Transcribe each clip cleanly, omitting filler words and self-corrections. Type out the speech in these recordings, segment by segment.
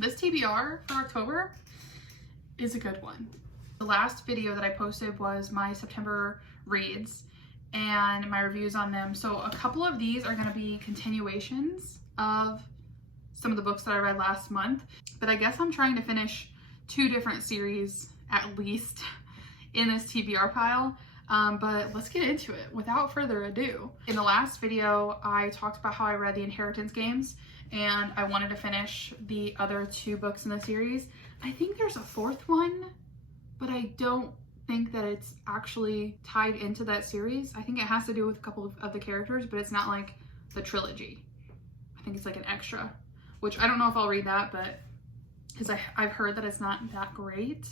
This TBR for October is a good one. The last video that I posted was my September reads and my reviews on them. So a couple of these are going to be continuations of some of the books that I read last month. But I guess I'm trying to finish 2 different series at least in this TBR pile. But let's get into it without further ado. In the last video, I talked about how I read the Inheritance games and I wanted to finish the other 2 books in the series. I think there's a 4th one, but I don't think that it's actually tied into that series. I think it has to do with a couple of the characters, but it's not like the trilogy. I think it's like an extra, which I don't know if I'll read that, but because I've heard that it's not that great,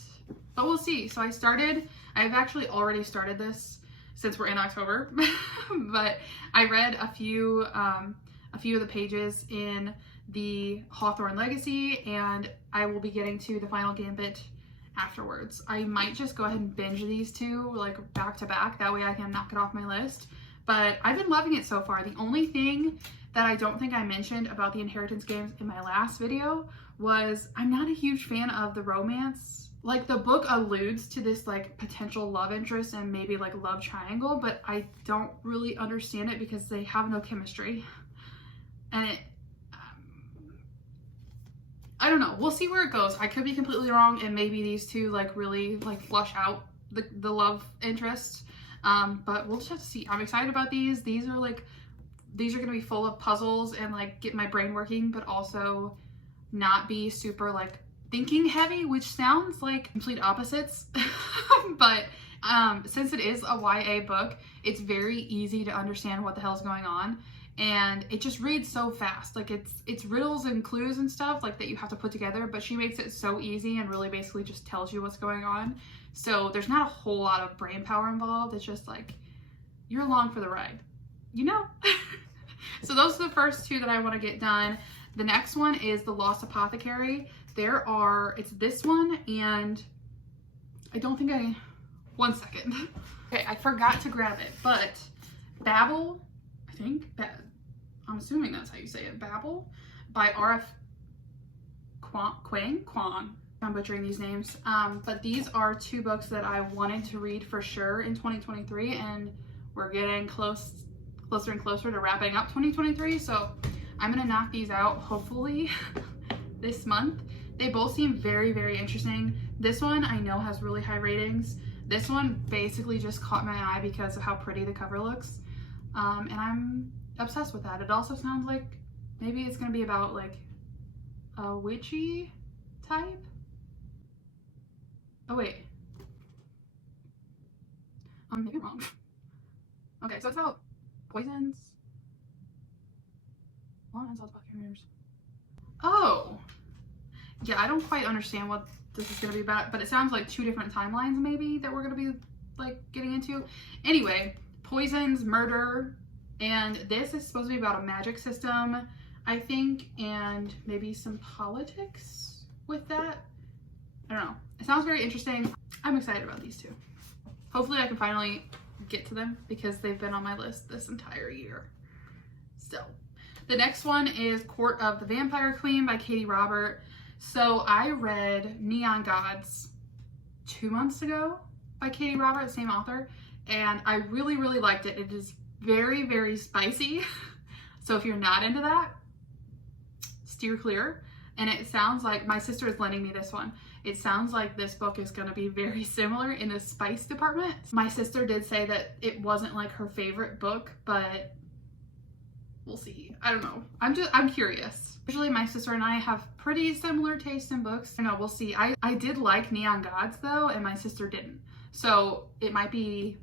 but we'll see. So I've actually already started this since we're in October, but I read a few of the pages in the Hawthorne Legacy, and I will be getting to the Final Gambit afterwards. I might just go ahead and binge these 2 like back to back. That way I can knock it off my list. But I've been loving it so far. The only thing that I don't think I mentioned about the Inheritance games in my last video was I'm not a huge fan of the romance. Like, the book alludes to this like potential love interest and maybe like love triangle, but I don't really understand it because they have no chemistry. And it, I don't know. We'll see where it goes. I could be completely wrong, and maybe these 2 like really like flush out the love interest. But we'll just have to see. I'm excited about these. These are gonna be full of puzzles and like get my brain working, but also not be super like thinking heavy, which sounds like complete opposites. But since it is a YA book, it's very easy to understand what the hell's going on. And it just reads so fast. Like it's riddles and clues and stuff like that you have to put together, but she makes it so easy and really basically just tells you what's going on. So there's not a whole lot of brain power involved. It's just like, you're along for the ride, you know? So those are the first 2 that I want to get done. The next one is The Lost Apothecary. It's this one, and I don't think one second. Okay, I forgot to grab it, but Babel, I think, I'm assuming that's how you say it, Babel, by R.F. Kuang. I'm butchering these names. But these are 2 books that I wanted to read for sure in 2023, and we're getting closer and closer to wrapping up 2023, so I'm gonna knock these out hopefully this month. They both seem very, very interesting. This one I know has really high ratings. This one basically just caught my eye because of how pretty the cover looks. And I'm obsessed with that. It also sounds like maybe it's gonna be about like a witchy type. Oh wait. Maybe I'm wrong. Okay, so it's about poisons. Oh. Yeah, I don't quite understand what this is gonna be about, but it sounds like 2 different timelines maybe that we're gonna be like getting into. Anyway, poisons, murder, and this is supposed to be about a magic system, I think, and maybe some politics with that. I don't know. It sounds very interesting. I'm excited about these 2. Hopefully I can finally get to them because they've been on my list this entire year. So, the next one is Court of the Vampire Queen by Katie Robert. So I read Neon Gods 2 months ago by Katie Robert, same author, and I really, really liked it. It is very, very spicy. So if you're not into that, steer clear. And it sounds like, my sister is lending me this one. It sounds like this book is going to be very similar in the spice department. My sister did say that it wasn't like her favorite book, but we'll see. I don't know. I'm curious. Usually my sister and I have pretty similar taste in books. I know, we'll see. I did like Neon Gods though, and my sister didn't. So it might be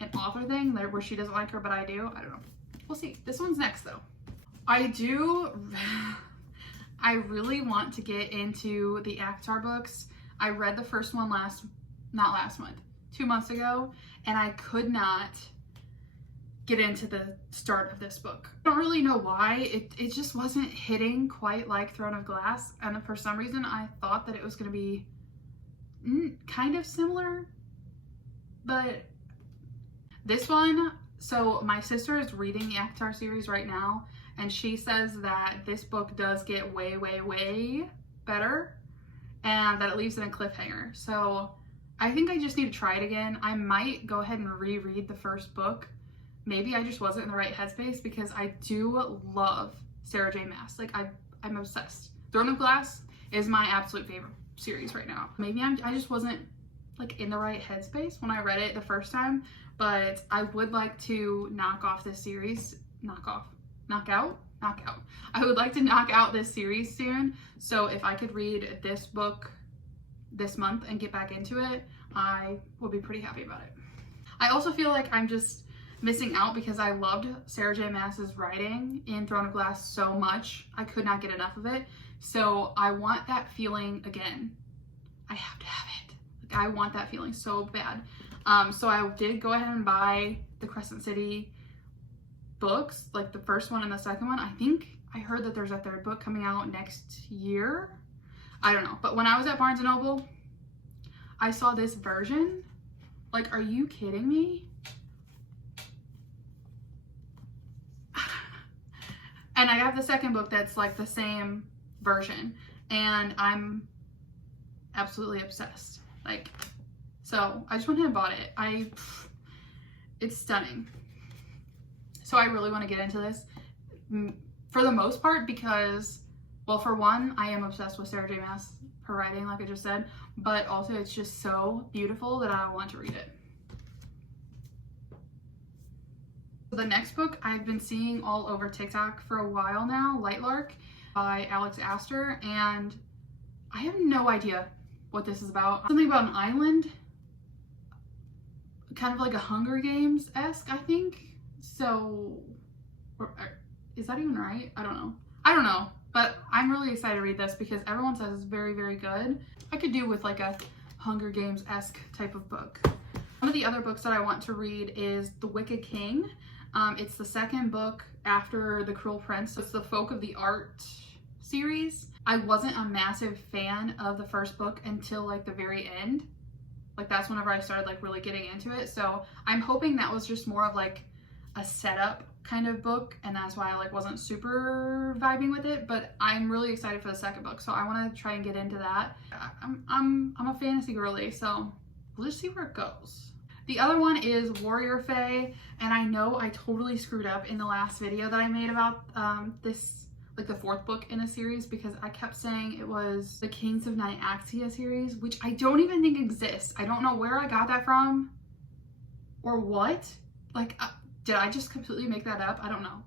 an author thing where she doesn't like her, but I do. I don't know. We'll see. This one's next though. I really want to get into the Avatar books. I read the first one not last month, 2 months ago, and I could not get into the start of this book. I don't really know why. It just wasn't hitting quite like Throne of Glass, and for some reason I thought that it was going to be kind of similar, but this one, so my sister is reading the Avatar series right now, and she says that this book does get way, way, way better, and that it leaves in a cliffhanger. So I think I just need to try it again. I might go ahead and reread the first book. Maybe I just wasn't in the right headspace, because I do love Sarah J. Maas. Like, I'm obsessed. Throne of Glass is my absolute favorite series right now. Maybe I just wasn't like in the right headspace when I read it the first time, but I would like to knock out. I would like to knock out this series soon. So if I could read this book this month and get back into it, I would be pretty happy about it. I also feel like I'm just missing out because I loved Sarah J. Maas's writing in Throne of Glass so much. I could not get enough of it. So I want that feeling again. I have to have it. Like, I want that feeling so bad. So I did go ahead and buy the Crescent City books, like the first one and the second one. I think I heard that there's a third book coming out next year. I don't know. But when I was at Barnes & Noble, I saw this version. Like, are you kidding me? And I have the second book that's like the same version, and I'm absolutely obsessed. Like, so I just went ahead and bought it. It's stunning. So I really want to get into this for the most part because, well, for one, I am obsessed with Sarah J. Maas, her writing, like I just said, but also it's just so beautiful that I want to read it. The next book I've been seeing all over TikTok for a while now, Lightlark by Alex Astor, and I have no idea what this is about. Something about an island, kind of like a Hunger Games-esque, I think. So, is that even right? I don't know, but I'm really excited to read this because everyone says it's very, very good. I could do with like a Hunger Games-esque type of book. One of the other books that I want to read is The Wicked King. It's the second book after The Cruel Prince. It's the Folk of the Art series. I wasn't a massive fan of the first book until like the very end. Like, that's whenever I started like really getting into it. So I'm hoping that was just more of like a setup kind of book, and that's why I like wasn't super vibing with it. But I'm really excited for the second book, so I want to try and get into that. I'm a fantasy girly, so we'll just see where it goes. The other one is Warrior Fae, and I know I totally screwed up in the last video that I made about this, like the fourth book in a series, because I kept saying it was the Kings of Nyaxia series, which I don't even think exists. I don't know where I got that from or what. Like, did I just completely make that up? I don't know.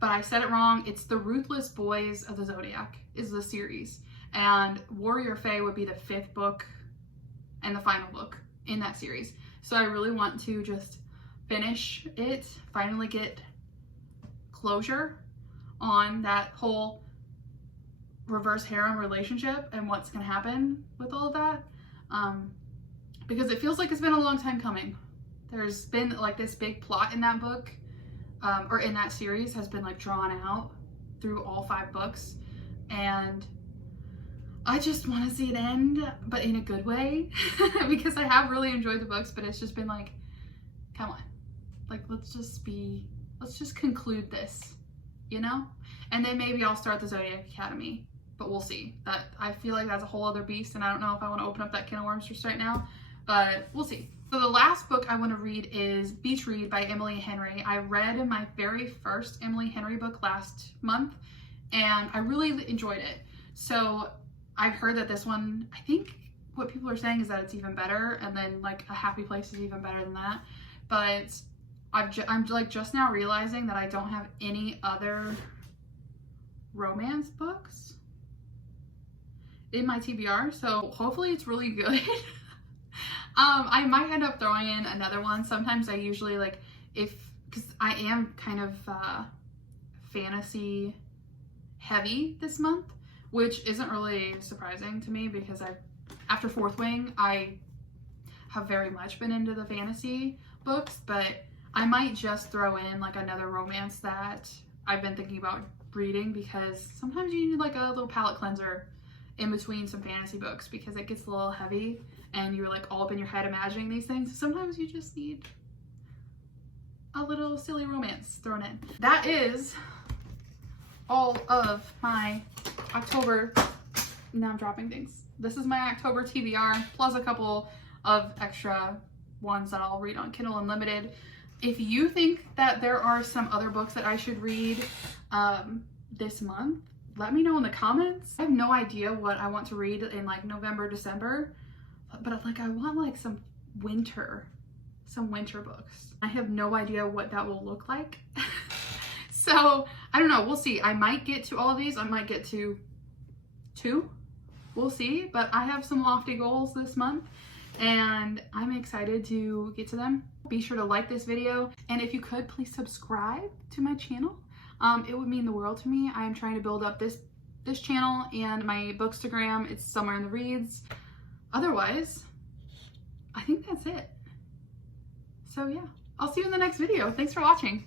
But I said it wrong. It's The Ruthless Boys of the Zodiac is the series, and Warrior Fae would be the fifth book and the final book in that series. So I really want to just finish it, finally get closure on that whole reverse harem relationship and what's gonna happen with all of that. Because it feels like it's been a long time coming. There's been like this big plot in that book, or in that series, has been like drawn out through all 5 books, and I just want to see it end, but in a good way, because I have really enjoyed the books, but it's just been like, come on, like, let's just conclude this, you know? And then maybe I'll start the Zodiac Academy, but we'll see. That, I feel like that's a whole other beast, and I don't know if I want to open up that can of worms just right now, but we'll see. So the last book I want to read is Beach Read by Emily Henry. I read my very first Emily Henry book last month, and I really enjoyed it. So I've heard that this one, I think what people are saying is that it's even better, and then like A Happy Place is even better than that. But I'm like just now realizing that I don't have any other romance books in my TBR, so hopefully it's really good. I might end up throwing in another one. Sometimes I usually like, because I am kind of fantasy heavy this month, which isn't really surprising to me because after Fourth Wing, I have very much been into the fantasy books, but I might just throw in like another romance that I've been thinking about reading, because sometimes you need like a little palate cleanser in between some fantasy books because it gets a little heavy and you're like all up in your head imagining these things. Sometimes you just need a little silly romance thrown in. That is all of my October, now I'm dropping things. This is my October TBR plus a couple of extra ones that I'll read on Kindle Unlimited. If you think that there are some other books that I should read this month, let me know in the comments. I have no idea what I want to read in like November, December, but like I want like some winter books. I have no idea what that will look like. So I don't know, we'll see. I might get to all of these. I might get to 2. We'll see, but I have some lofty goals this month and I'm excited to get to them. Be sure to like this video, and if you could, please subscribe to my channel. It would mean the world to me. I am trying to build up this channel and my Bookstagram. It's Somewhere in the Reads. Otherwise, I think that's it. So yeah, I'll see you in the next video. Thanks for watching.